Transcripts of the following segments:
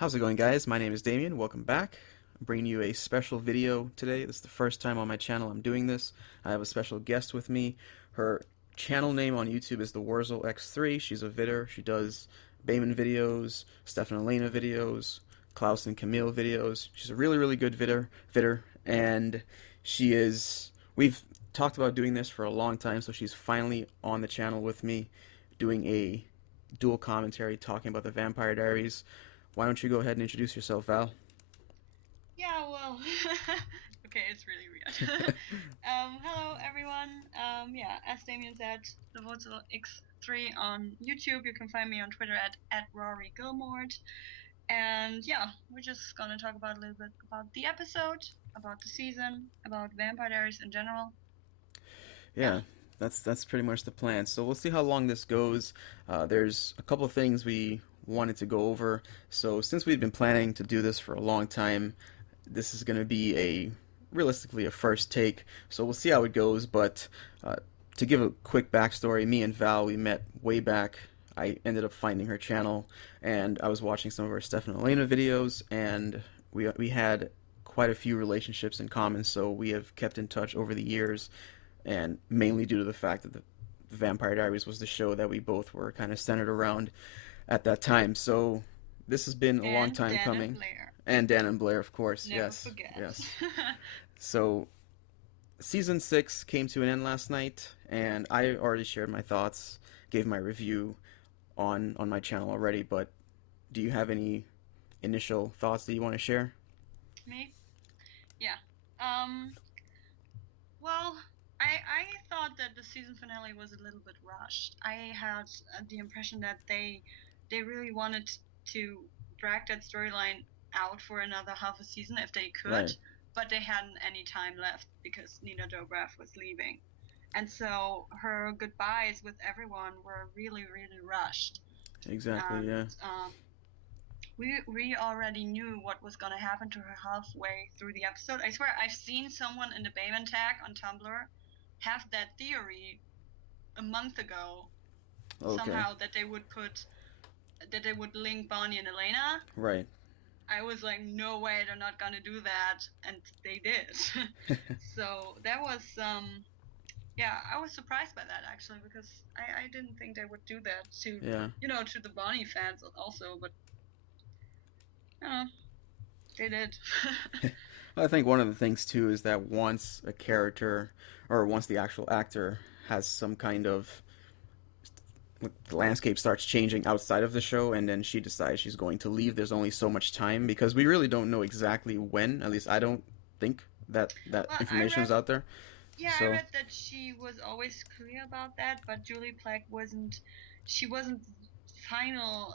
How's it going, guys? My name is Damian. Welcome back. I'm bringing you a special video today. This is the first time on my channel I'm doing this. I have a special guest with me. Her channel name on YouTube is the Wurzel X3. She's a vidder. She does Damon videos, Steph and Elena videos, Klaus and Camille videos. She's a really, really good vidder, and she is. We've talked about doing this for a long time, so she's finally on the channel with me, doing a dual commentary talking about the Vampire Diaries. Why don't you go ahead and introduce yourself, Val? Yeah, well, okay, it's really weird. Hello everyone. Yeah, as Damien said, the Voxel X3 on YouTube. You can find me on Twitter at Rory Gilmore. And yeah, we're just gonna talk about a little bit about the episode, about the season, about Vampire Diaries in general. Yeah. Yeah, that's pretty much the plan. So we'll see how long this goes. There's a couple of things we wanted to go over. So since we've been planning to do this for a long time, this is going to be a realistically a first take. So we'll see how it goes. But to give a quick backstory, me and Val we met way back. I ended up finding her channel, and I was watching some of her Steph and Elena videos, and we had quite a few relationships in common. So we have kept in touch over the years, and mainly due to the fact that the Vampire Diaries was the show that we both were kind of centered around at that time. So this has been a long And time Dan and coming. Blair. And Dan and Blair, of course. Never Yes, forget. yes. So season 6 came to an end last night, and I already shared my thoughts, gave my review on my channel already. But do you have any initial thoughts that you want to share? Me? Yeah. Um, Well, I thought that the season finale was a little bit rushed. I had the impression that they really wanted to drag that storyline out for another half a season if they could, Right. but they hadn't any time left because Nina Dobrev was leaving. And so her goodbyes with everyone were really, really rushed. Exactly. And Yeah. we already knew what was going to happen to her halfway through the episode. I swear, I've seen someone in the Damon tag on Tumblr have that theory a month ago Okay. somehow that they would link Bonnie and Elena. Right. I was like, no way, they're not gonna do that, and they did. So that was yeah, I was surprised by that actually because I didn't think they would do that to Yeah. to the Bonnie fans also, but uh, they did. I think one of the things too is that once a character or once the actual actor has some kind of the landscape starts changing outside of the show and then she decides she's going to leave, there's only so much time because we really don't know exactly when. At least I don't think that Well, information is out there. I So read that she was always clear about that, but Julie Plec wasn't. She wasn't final.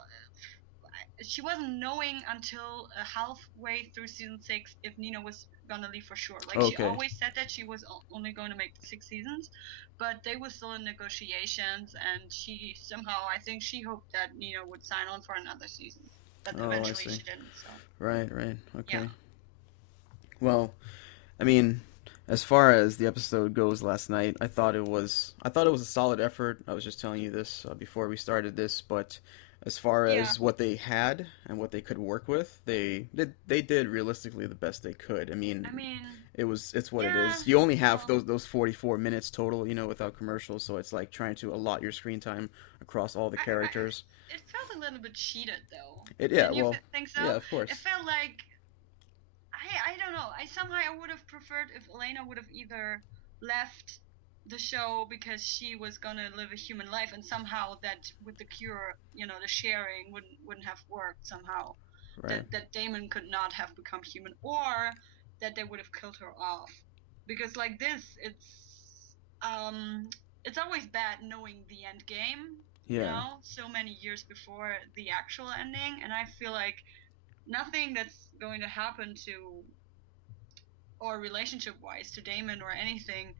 She wasn't knowing until halfway through season 6 if Nina was gonna leave for sure. Like she okay. always said that she was only going to make 6 seasons, but they were still in negotiations, and she somehow I think she hoped that Nina would sign on for another season, but Oh, I eventually see. she didn't. So Right, right. yeah. Okay. Well, I mean, as far as the episode goes last night, I thought it was a solid effort. I was just telling you this before we started this, but as far Yeah. as what they had and what they could work with, they did realistically the best they could. I I mean, mean, it's what it yeah. is. You only have Well, those 44 minutes total, without commercials, so it's like trying to allot your screen time across all the I characters. it felt a little bit cheated though. It yeah, Didn't you well, think yeah, so? of It course. felt like I don't know. I would have preferred if Elena would have either left the show because she was gonna live a human life, and somehow that with the cure, the sharing wouldn't have worked somehow. Right. That Damon could not have become human, or that they would have killed her off. Because like this, it's always bad knowing the end game, Yeah. so many years before the actual ending, and I feel like nothing that's going to happen to or relationship wise to Damon or anything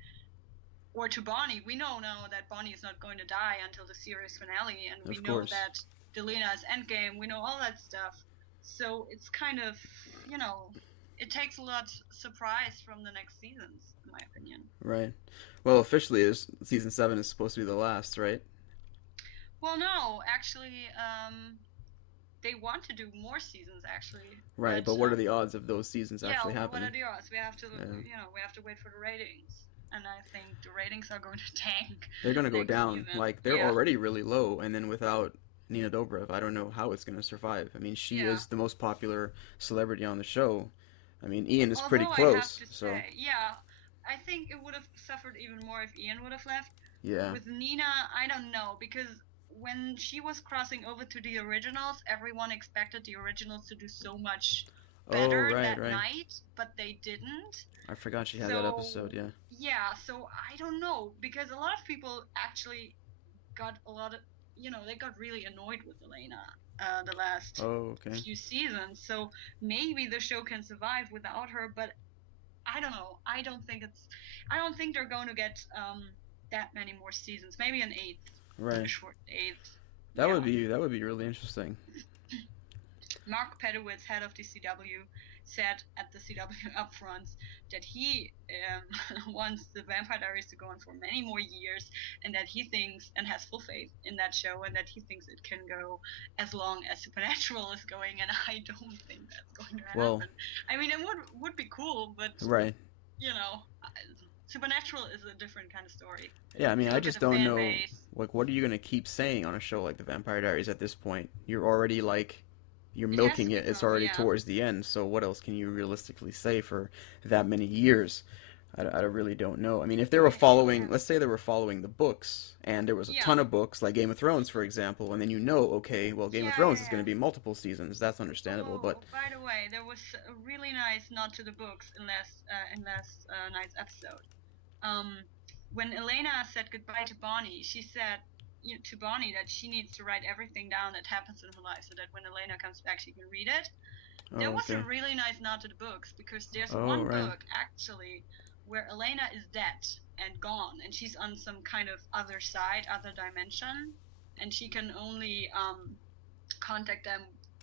or to Bonnie. We know now that Bonnie is not going to die until the series finale, and we Of know course. that Delena's endgame. We know all that stuff. So it's kind of, you know, it takes a lot surprise from the next seasons, in my opinion. Right. Well, officially, season 7 is supposed to be the last, right? Well, no, actually, they want to do more seasons actually. Right, but what are the odds of those seasons yeah, actually but what are happening? the odds? We have to Yeah. we have to wait for the ratings, and I think the ratings are going to tank They're gonna go next down. season. Like they're Yeah, already really low, and then without Nina Dobrev, I don't know how it's gonna survive. I mean, she yeah. is the most popular celebrity on the show. I mean, Ian is pretty Although I have close, to so say, yeah, I think it would have suffered even more if Ian would have left. yeah. With Nina, I don't know, because when she was crossing over to the originals, everyone expected the originals to do so much Oh, better right, that right. night, but they didn't. I forgot she had that episode. So, Yeah. yeah, so I don't know, because a lot of people actually got a lot of, they got really annoyed with Elena the last Oh, okay. few seasons. So maybe the show can survive without her, but I don't know. I don't think they're going to get that many more seasons. Maybe an eighth, a Right. short eighth. That Yeah. would be really interesting. Mark Pedowitz, head of the CW, said at the CW upfronts that he wants the Vampire Diaries to go on for many more years, and that he thinks and has full faith in that show, and that he thinks it can go as long as Supernatural is going. And I don't think that's going to Well, happen. I mean, it would be cool, but right. you know, Supernatural is a different kind of story. Yeah, I mean, You I look at just the don't fan know. base. Like, what are you gonna keep saying on a show like The Vampire Diaries at this point? You're already like, you're It has to milking it. It's become, already yeah. towards the end. So what else can you realistically say for that many years? I really don't know. I mean, if they were following, let's say they were following the books, and there was a Yeah. ton of books, like Game of Thrones, for example, and then okay, well, Game of Thrones is going to be multiple seasons. That's understandable, but Oh, by the way, there was a really nice nod to the books in last night's episode. Um, when Elena said goodbye to Bonnie, she said to Bonnie that she needs to write everything down that happens in her life, so that when Elena comes back, she can read it. There was a okay. really nice nod to the books, because there's Oh, one right. book actually where Elena is dead and gone, and she's on some kind of other side, other dimension, and she can only contact them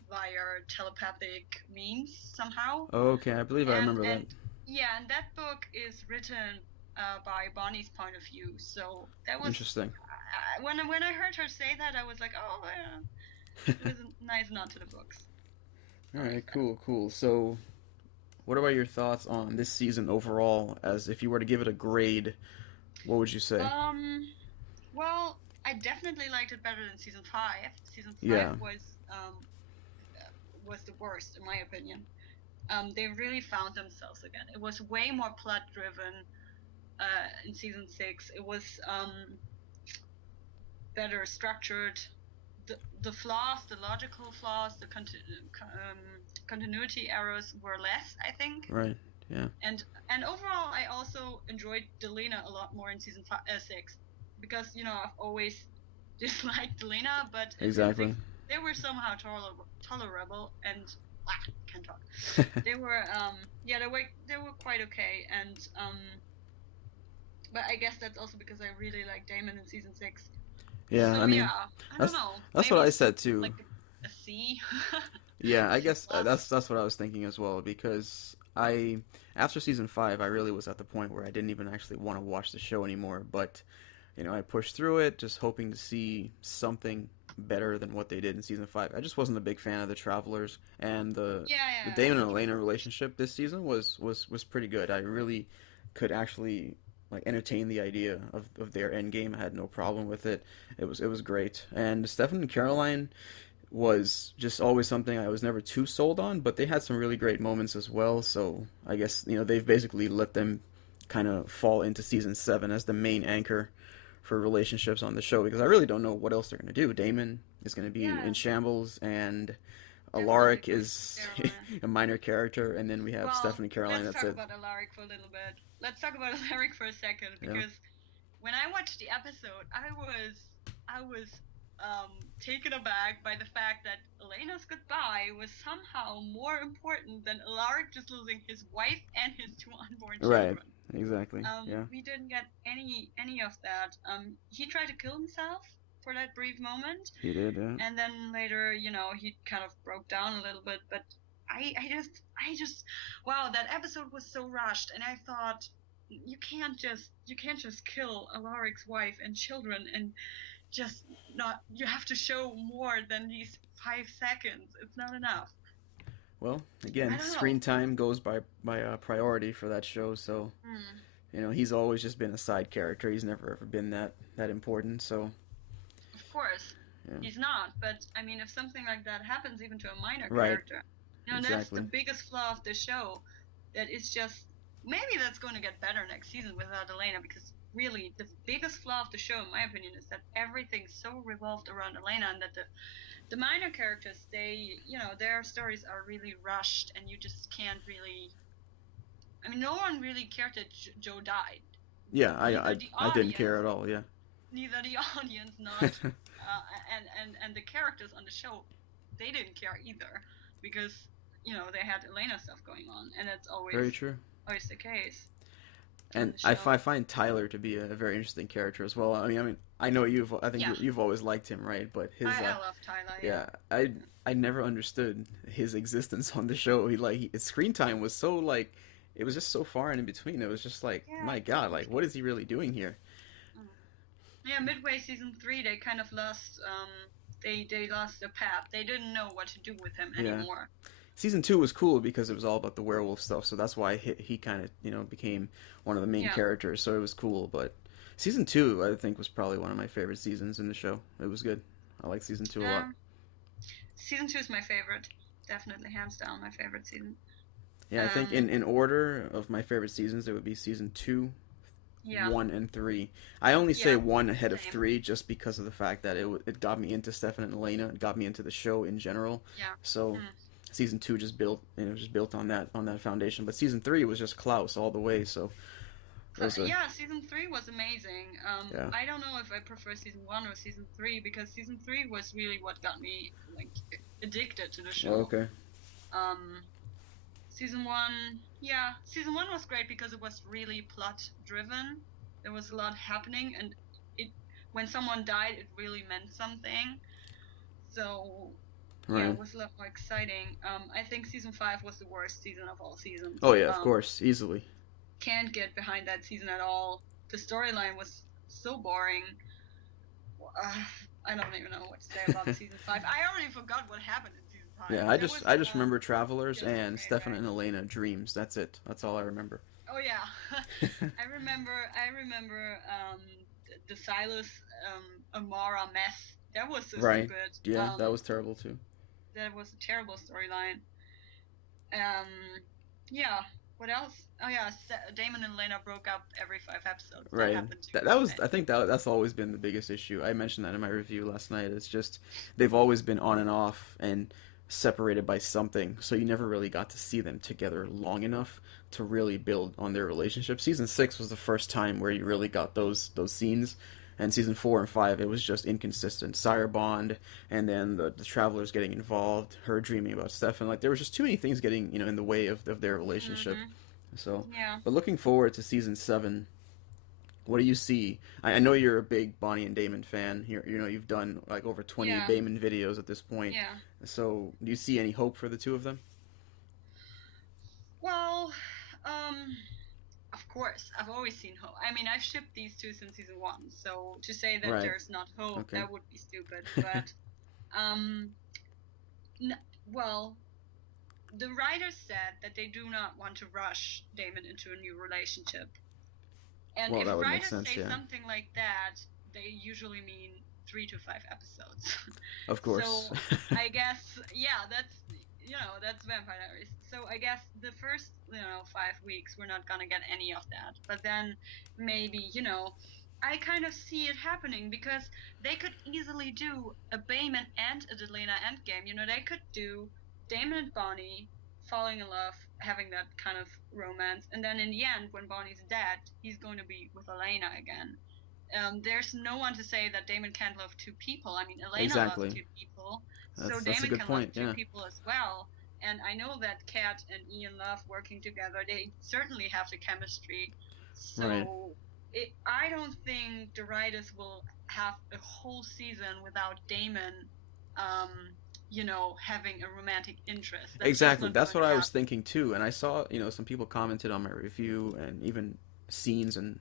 via telepathic means somehow. Okay, I believe I remember that. And yeah, and that book is written by Bonnie's point of view. So that was Interesting. when I heard her say that, I was like, oh yeah, it was a nice nod to the books. All right, cool. So, what about your thoughts on this season overall? As if you were to give it a grade, what would you say? Well, I definitely liked it better than season 5. Season 5 Yeah. was the worst in my opinion. They really found themselves again. It was way more plot driven in season 6. It was better structured. The flaws, the logical flaws, the continuity errors were less, I think. Right. Yeah. And overall, I also enjoyed Delena a lot more in season 6, because I've always disliked Delena, but in season Exactly. 6 they were somehow tolerable, and can't talk. They were they were quite okay, and but I guess that's also because I really like Damon in season 6. Yeah, So I mean, yeah, I don't know. that's Maybe what I said too. like a C. Yeah, I guess Plus. that's what I was thinking as well, because after season 5 I really was at the point where I didn't even actually want to watch the show anymore, but I pushed through it just hoping to see something better than what they did in season 5. I just wasn't a big fan of the Travelers, and the Damon and Elena relationship this season was pretty good. I really could actually like entertain the idea of their end game. I had no problem with it. It was great. And Stefan and Caroline was just always something I was never too sold on, but they had some really great moments as well. So I guess they've basically let them kind of fall into season 7 as the main anchor for relationships on the show, because I really don't know what else they're going to do. Damon is going to be in shambles, and Alaric is a minor character, and then we have Stefan and Caroline. Let's that's talk it. about Alaric for a little bit. Let's talk about Alaric for a second, because when I watched the episode, I was taken aback by the fact that Elena's goodbye was somehow more important than Alaric just losing his wife and his 2 unborn children. Right. Exactly. Yeah. We didn't get any of that. He tried to kill himself for that brief moment. He did, yeah. And then later, he kind of broke down a little bit. But I just, wow, that episode was so rushed, and I thought you can't just kill Alaric's wife and children and just not. You have to show more than these 5 seconds. It's not enough. Well, I again, don't know. screen time goes by priority for that show, so Hmm. he's always just been a side character. He's never ever been that important. So Of course, yeah, he's not. But I mean, if something like that happens even to a minor right, character, that's the exactly. biggest flaw of the show. That it's just maybe that's going to get better next season without Elena, because really the biggest flaw of the show, in my opinion, is that everything's so revolved around Elena, and that the minor characters, their stories are really rushed, and you just can't really. I mean, no one really cared that Joe died. Yeah, Neither the I didn't care audience, at all. Yeah. neither the audience, not and the characters on the show, they didn't care either, because they had Elena stuff going on, and that's Very true. always the case on And the show. I find Tyler to be a very interesting character as well. I know I think Yeah, you've always liked him, right? But I love Tyler. Yeah. yeah, I never understood his existence on the show. His screen time was so like, it was just so far and in between. It was just like, Yeah, my God, like, what is he really doing here? mm. Yeah, midway season 3, they kind of lost. They lost the path. They didn't know what to do with him Yeah. anymore. Season 2 was cool because it was all about the werewolf stuff, so that's why he kind of became one of the main Yeah. characters. So it was cool. But season 2, I think, was probably one of my favorite seasons in the show. It was good. I like season 2 a lot. Season 2 is my favorite. Definitely, hands down, my favorite season. Yeah, I think Um, in order of my favorite seasons, it would be season 2, yeah, 1, and 3. I only say yeah, 1 ahead of same. 3 just because of the fact that it got me into Stefan and Elena. It got me into the show in general. Yeah. So Mm. season 2 just built on that foundation. But season 3 was just Klaus all the way. So those are Yeah, season 3 was amazing. yeah. I don't know if I prefer season 1 or season 3, because season 3 was really what got me like addicted to the Oh, show. okay. Um, season 1, yeah, season 1 was great because it was really plot driven. There was a lot happening, and when someone died, it really meant something. So yeah, Right. it was a lot more exciting. I think season 5 was the worst season of all seasons. Oh yeah, of course, easily. Can't get behind that season at all. The storyline was so boring. Uh, I don't even know what to say about season 5. I already forgot what happened in season 5. Yeah, I just remember Travelers yeah, and okay, Stefan right. and Elena Dreams. That's it. That's all I remember. Oh yeah, I remember the Silas Amara mess. That was so Right. stupid. Yeah, that was terrible too. That was a terrible storyline. Yeah. What else? Oh yeah, Damon and Lena broke up every 5 episodes. That Right. happened too. That was I think that's always been the biggest issue. I mentioned that in my review last night. It's just they've always been on and off and separated by something, so you never really got to see them together long enough to really build on their relationship. Season 6 was the first time where you really got those scenes. And season 4 and 5, it was just inconsistent. Sire Bond, and then the travelers getting involved, her dreaming about Stefan. Like there was just too many things getting in the way of their relationship. Mhm. So, Yeah. but looking forward to season 7. What do you see? I know you're a big Bonnie and Damon fan. You've done like over 20 Yeah. Damon videos at this point. Yeah. So, do you see any hope for the two of them? Well, of course, I've always seen hope. I mean, I've shipped these two since season 1, so to say that Right. there's not hope, Okay. that would be stupid. But, well, the writers said that they do not want to rush Damon into a new relationship. And Well, if that would make writers sense, say yeah. something like that, they usually mean 3 to 5 episodes. Of course. So I guess, yeah, that's Vampire Diaries. So I guess the first 5 weeks we're not gonna get any of that, but then maybe I kind of see it happening, because they could easily do a Damon and a Delena endgame. They could do Damon and Bonnie falling in love, having that kind of romance, and then in the end, when Bonnie's dead, he's going to be with Elena again. There's no one to say that Damon can't love two people. I mean, Elena Exactly. loves two people, so That's a Damon good can point, love two yeah. people as well. And I know that Kat and Ian love working together. They certainly have the chemistry. So Right. I don't think the writers will have a whole season without Damon, having a romantic interest. That's Exactly. just not That's going what to I was happen. thinking too. And I saw, some people commented on my review and even scenes and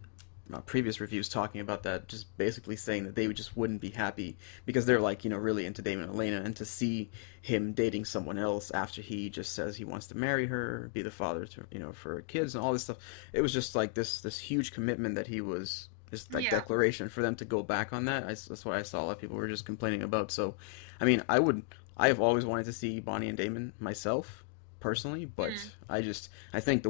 previous reviews talking about that, just basically saying that they just wouldn't be happy because they're like, really into Damon and Elena, and to see him dating someone else after he just says he wants to marry her, be the father to, for kids and all this stuff. It was just like this huge commitment that he was, this like Yeah. declaration for them to go back on that. That's what I saw a lot of people were just complaining about. So, I mean, I have always wanted to see Bonnie and Damon myself personally, but Mm. I think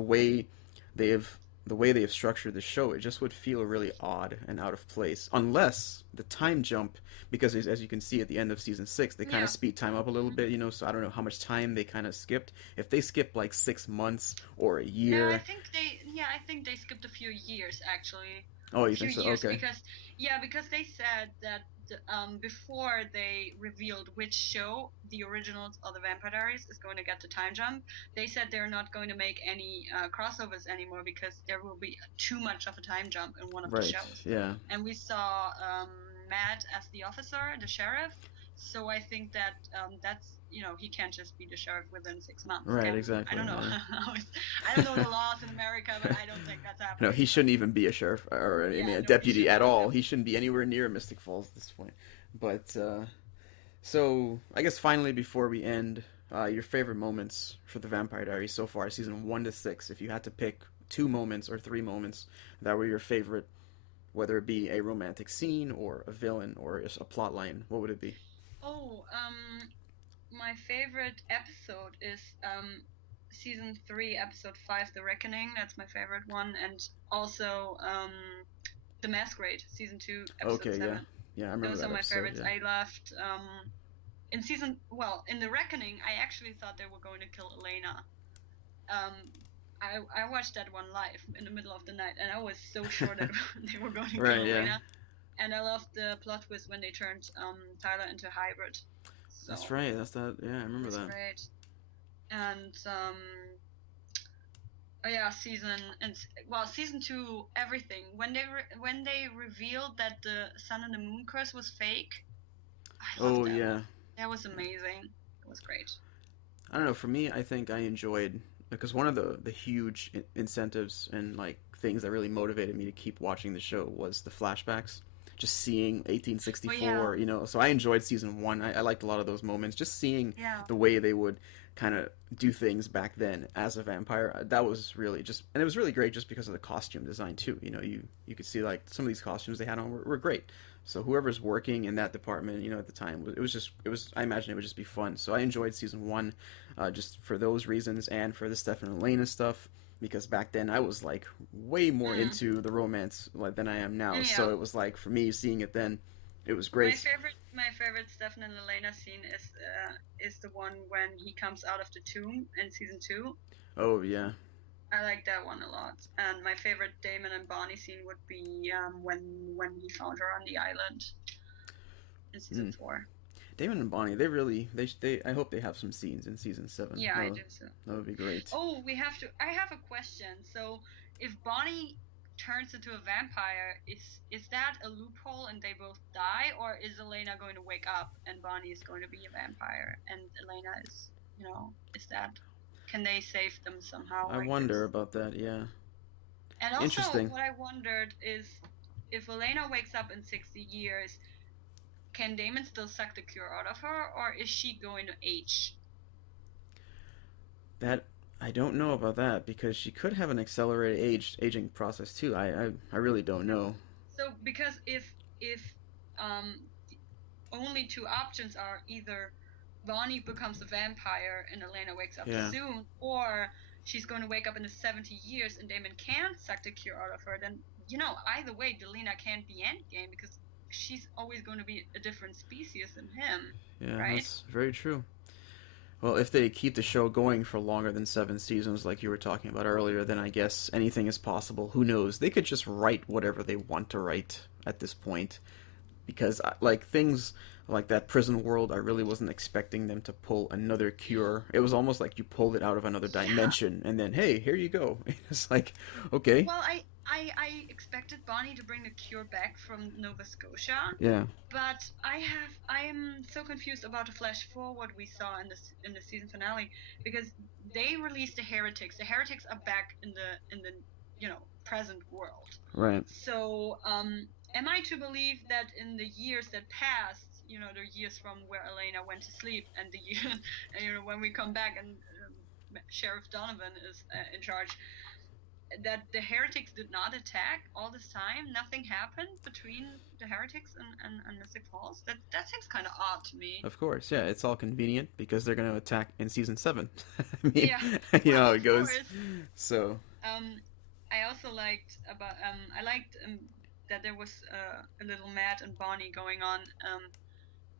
they have the way they have structured the show, it just would feel really odd and out of place unless the time jump, because as you can see at the end of season 6, they kind of Yeah. speed time up a little bit, so I don't know how much time they kind of skipped. If they skip like 6 months or a No, I year. think they. Yeah, I think they skipped a few years actually. Oh, A you few think so? years Okay. because yeah, because they said that before they revealed which show, the originals or the Vampire Diaries, is going to get the time jump, they said they're not going to make any crossovers anymore because there will be too much of a time jump in one of the Right. shows. Yeah. And we saw Matt as the officer, the sheriff. So I think that that's he can't just be the sheriff within 6 months, Right, can he? I exactly. don't know. Yeah. I don't know the laws in America, but I don't think that's No, happening. he So shouldn't even be a sheriff or I mean yeah, a no, he deputy should at not. all. No. He shouldn't be anywhere near Mystic Falls at this point. But so I guess finally before we end, your favorite moments for the Vampire Diaries so far, season 1 to 6. If you had to pick 2 moments or 3 moments that were your favorite, whether it be a romantic scene or a villain or just a plot line, what would it be? Oh, my favorite episode is season 3, episode 5, The Reckoning. That's my favorite one, and also The Masquerade, season 2, episode Okay, yeah, 7. yeah, I remember Those are that my episode. favorites. Yeah. I loved in The Reckoning, I actually thought they were going to kill Elena. I watched that one live in the middle of the night, and I was so sure that they were going to Right. kill Yeah. Elena. And I loved the plot twist when they turned Tyler into hybrid. That's So right. That's that. Yeah, I it remember was that. great. And oh yeah, season 2, everything when they revealed that the Sun and the Moon curse was fake, I loved Oh that yeah. one. That was amazing. It was great. I don't know. For me, I think I enjoyed because one of the huge incentives and like things that really motivated me to keep watching the show was the flashbacks. Just seeing Oh yeah, 1864, So I enjoyed season 1. I liked a lot of those moments. Just seeing yeah, the way they would kind of do things back then as a vampire. That was really just, and it was really great just because of the costume design too. You could see like some of these costumes they had on were great. So whoever's working in that department, at the time, it was. I imagine it would just be fun. So I enjoyed season 1, just for those reasons and for the Stefan and Elena stuff. Because back then I was like way more mm, into the romance like than I am now. yeah. So it was like for me seeing it then, it was My great. favorite, my favorite Stefan and Elena scene is the one when he comes out of the tomb in season 2. Oh yeah. I like that one a lot. And my favorite Damon and Bonnie scene would be when he found her on the island in season Mm. 4. Damon and Bonnie, they really they I hope they have some scenes in season 7. Yeah, I No, do so. that would be great. Oh, we have to. I have a question. So, if Bonnie turns into a vampire, is that a loophole and they both die, or is Elena going to wake up and Bonnie is going to be a vampire and Elena is, is that? Can they save them somehow? I I guess. wonder about that. Yeah. And also, Interesting. what I wondered is, if Elena wakes up in 60 years, can Damon still suck the cure out of her, or is she going to age? That I don't know about that because she could have an accelerated aging process too. I really don't know. So because if um only two options are either Bonnie becomes a vampire and Elena wakes up Yeah. soon, or she's going to wake up in the 70 years and Damon can't suck the cure out of her, then either way Delena can't be Endgame because she's always going to be a different species than him, Yeah, right? that's very true. Well, if they keep the show going for longer than 7 seasons, like you were talking about earlier, then I guess anything is possible. Who knows? They could just write whatever they want to write at this point. Because, like, things like that prison world, I really wasn't expecting them to pull another cure. It was almost like you pulled it out of another Yeah. dimension, and then, hey, here you go. It's like, okay. Well, I expected Bonnie to bring the cure back from Nova Scotia, Yeah. but I am so confused about the flash forward we saw in the season finale because they released the heretics. The heretics are back in the present world. Right. So, am I to believe that in the years that passed, the years from where Elena went to sleep and the year, and when we come back and Sheriff Donovan is in charge, that the heretics did not attack all this time? Nothing happened between the heretics and Mystic Falls? That seems kind of odd to me. Of course, yeah, it's all convenient because they're going to attack in season 7. I mean, Yeah, you know well, how of it goes. course. So, I also liked that there was a little Matt and Bonnie going on.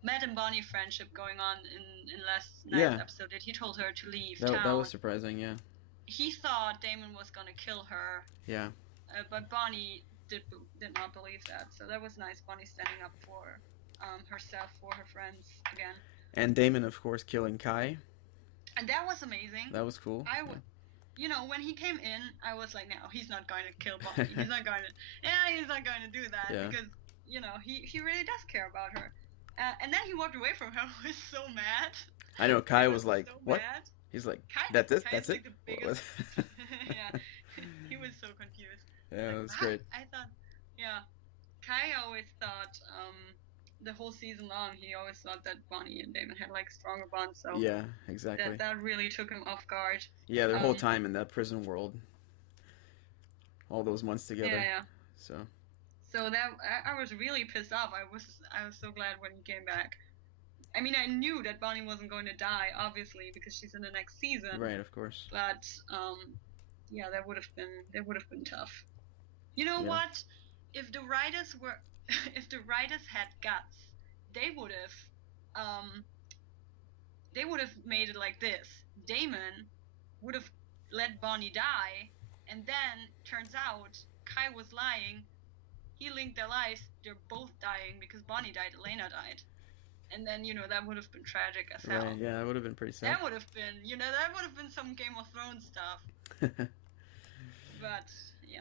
Matt and Bonnie friendship going on in last night's episode. That he told her to leave town. That was surprising, yeah. He thought Damon was gonna kill her. Yeah. But Bonnie did not believe that. So that was nice. Bonnie standing up for herself, for her friends again. And Damon, of course, killing Kai. And that was amazing. That was cool. When he came in, I was like, no, he's not going to kill Bonnie. He's not going to do that because he really does care about her. And then he walked away from her. I was so mad. I know Kai was like, so "What?" Mad. He's like, Kai, "That's it. Kai That's it." Like the biggest... Yeah, he was so confused. Yeah, it was great. I thought, Kai always thought the whole season long, he always thought that Bonnie and Damon had like stronger bonds. So yeah, exactly. That really took him off guard. Yeah, their whole time in that prison world, all those months together. Yeah. So that I was really pissed off. I was so glad when he came back. I mean, I knew that Bonnie wasn't going to die, obviously, because she's in the next season. Right, of course. But that would have been tough. You know what? If the writers had guts, they would have made it like this. Damon would have let Bonnie die, and then turns out Kai was lying. He linked their lives. They're both dying because Bonnie died, Elena died. And then, that would have been tragic as hell. Right, yeah, that would have been pretty sad. That would have been some Game of Thrones stuff. But, yeah.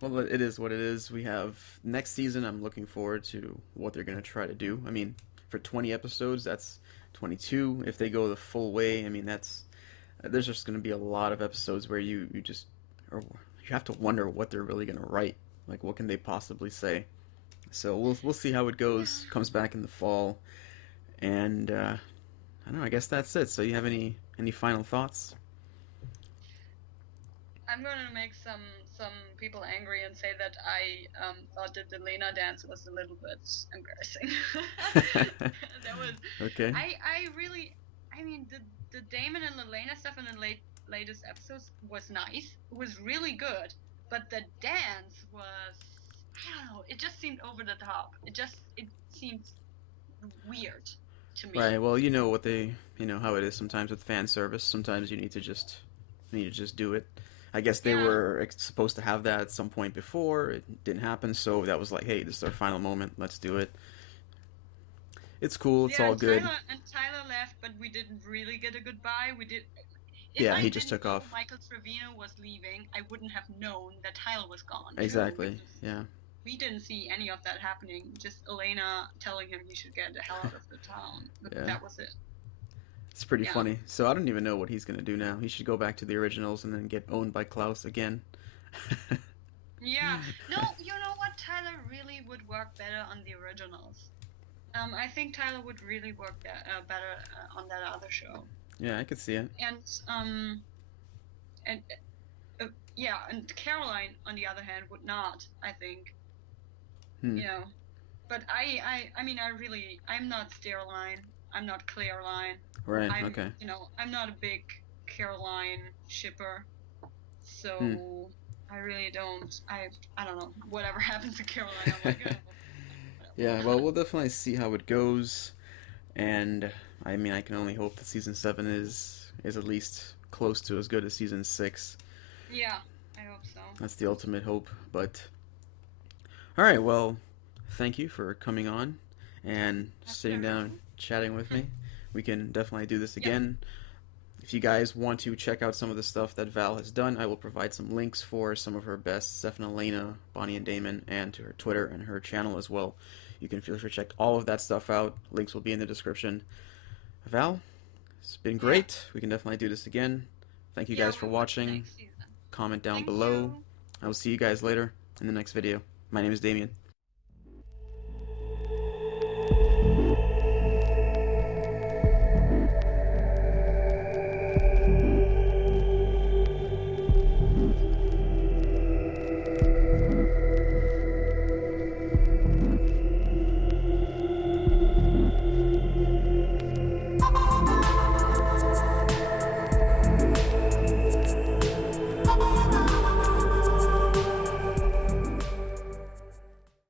Well, it is what it is. We have next season. I'm looking forward to what they're going to try to do. I mean, for 20 episodes, that's 22. If they go the full way, I mean, there's just going to be a lot of episodes where you have to wonder what they're really going to write. Like, what can they possibly say? So we'll see how it goes. Yeah. Comes back in the fall. And I don't know, I guess that's it. So you have any final thoughts? I'm going to make some people angry and say that I thought that the Lena dance was a little bit embarrassing. That was okay. I mean the Damon and the Lena stuff in the latest episodes was nice. It was really good, but the dance was, I don't know, it just seemed over the top. It seemed weird to me. Right. Well, you know how it is sometimes with fan service. Sometimes you need to just do it. I guess they were supposed to have that at some point before. It didn't happen, so that was like, hey, this is our final moment. Let's do it. It's cool. It's all good. Tyler left, but we didn't really get a goodbye. We did. He just took off. If Michael Trevino was leaving, I wouldn't have known that Tyler was gone. Exactly. Yeah. We didn't see any of that happening. Just Elena telling him he should get the hell out of the town. That was it. It's pretty funny. So I don't even know what he's going to do now. He should go back to the originals and then get owned by Klaus again. Yeah. No, you know what? Tyler really would work better on the originals. I think Tyler would really work better on that other show. Yeah, I could see it. And Caroline, on the other hand, would not, I think. But I'm not Stairline. I'm not Clairline. Right, okay. I'm not a big Caroline shipper. So I really don't. I don't know. Whatever happens to Caroline, I'm like, yeah, well, we'll definitely see how it goes. And I mean, I can only hope that season 7 is at least close to as good as season 6. Yeah, I hope so. That's the ultimate hope. But all right, well, thank you for coming on and sitting down chatting with me. We can definitely do this again. Yep. If you guys want to check out some of the stuff that Val has done, I will provide some links for some of her best, Steph and Elena, Bonnie and Damon, and to her Twitter and her channel as well. You can feel free to check all of that stuff out. Links will be in the description. Val, it's been great. We can definitely do this again. Thank you guys for watching. Comment down below. I will see you guys later in the next video. My name is Damian.